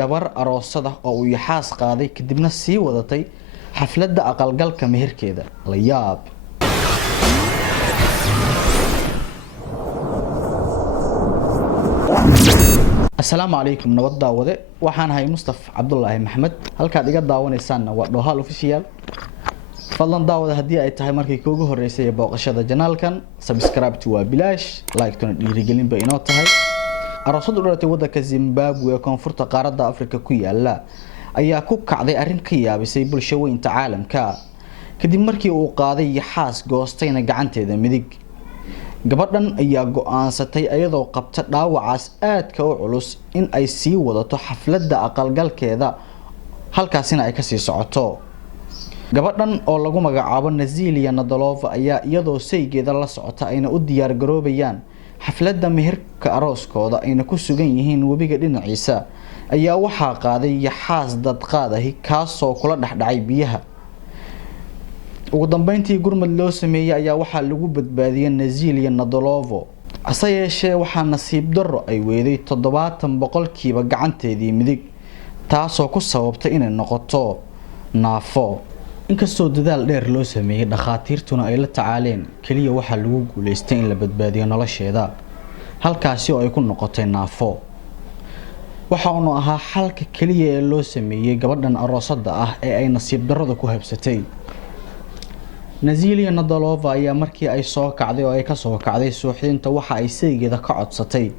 gabar aroosada oo uu yaxaas qaaday kadibna sii wadatay xafladda aqalgalka meherkeeda la yaab. Assalaamu calaykum nabad daawade waxaan ahay Mustafa Cabdullaahi Maxamed halkaad iga daawanaysaana waa Doohal Official. fadlan daawada haddii ay tahay markii kuugu horeysay booqashada janaalkan subscribe to waa bilaash like tona dhiirigelin bay inoo tahay. aroosada u dhalatay waddanka Zimbabwe ee koonfurta qaaradda Afrika ku yaala ayaa ku kacday arrin ka yaabisay bulsho weynta caalamka kadib markii uu qaaday yaxaas goostayna gacanteeda midig. gabadhan ayaa go'aansatay ayadoo qabta dhaawacaas aadka u culus in ay sii wadato xafladda aqalgalkeeda halkaasina ay ka sii socoto. gabadhan oo lagu magacaabo Nazilia Nadalova ayaa iyadoo saygeeda la socota ayna u diyaar garoobayaan xafladda meherka arooskooda ayna ku sugan yihiin webiga dhinaciisa ayaa waxaa qaaday yaxaas dad qaadahi kaasoo kula dhaxdhacay biyaha. ugu dambeyntii gurmad loo sameeyay ayaa waxaa lagu badbaadiyay Nazilia Nadalova ase yeeshee waxaa nasiib darro ay weeday 70% gacanteedii midig taasoo ku sababtay inay noqoto naafo. inkastoo dadaal dheer loo sameeyay dhakhaatiirtuna ay la tacaaleen kaliya waxaa lagu guuleystay in la badbaadiyo nolosheeda halkaasi oo ay ku noqotay naafo. waxa uu ahaa xalka kaliya ee loo sameeyay gabadhan aroosada ah ee ay nasiib darrada ku habsatay. Nazilia Nadalova ayaa markii ay soo kacday oo ay ka soo kacday suuxdinta waxa ay saygeeda ka codsatay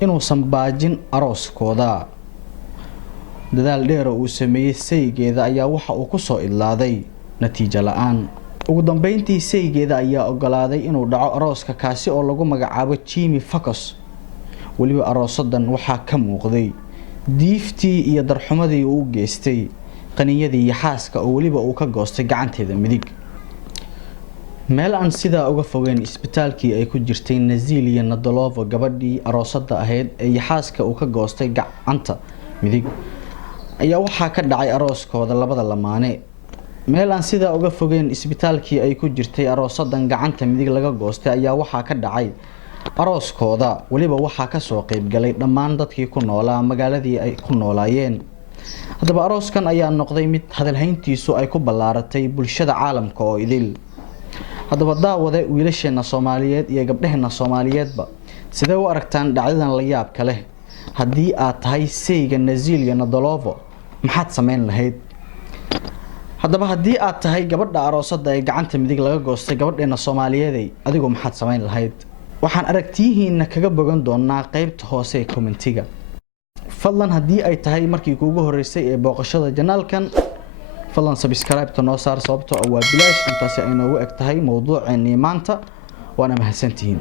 inuusan baajin arooskooda. dadaal dheer oo uu sameeyay saygeeda ayaa waxa uu ku soo idlaaday natiijo la'aan. ugu dambeyntii saygeeda ayaa ogolaaday inuu dhaco arooska kaasi oo lagu magacaabo Jimmy Focus. waliba aroosadan waxaa ka muuqday diiftii iyo darxumadii uu geystay qaniyadii yaxaaska oo waliba uu ka goostay gacanteeda midig. meel aan sida uga fogeyn isbitaalkii ay ku jirtay Nazilia Nadalova gabadhii aroosada ahayd ee yaxaaska uu ka goostay gacanta midig ayaa waxaa ka dhacay arooskooda labada lamaane. meel aan sida uga fogeyn isbitaalkii ay ku jirtay aroosadan gacanta midig laga goostay ayaa waxaa ka dhacay arooskooda waliba waxaa ka soo qayb galay dhammaan dadkii ku noolaa magaaladii ay ku noolaayeen. haddaba arooskan ayaa noqday mid hadalhayntiisu ay ku ballaaratay bulshada caalamka oo idil. haddaba daawade wiilasheena Soomaaliyeed iyo gabdhaheena Soomaaliyeedba sidee u aragtaan dhacdadan la yaabka leh? haddii aad tahay sayga Nazilia Nadalova maxaad sameyn lahayd? haddaba haddii aad tahay gabadha aroosada ee gacanta midig laga goostay gabadheena Soomaaliyeed adigu maxaad sameyn lahayd? waxaan aragtiyihiina kaga bogan doonaa qaybta hoose ee commentiga. fadlan haddii ay tahay markii kuugu horeysay ee booqashada janaalkan fadlan subscribe to noo saar sababtoo ah waa bilaash intaas ay noogu eg tahay mowduuceennii maanta waana mahadsantihiin.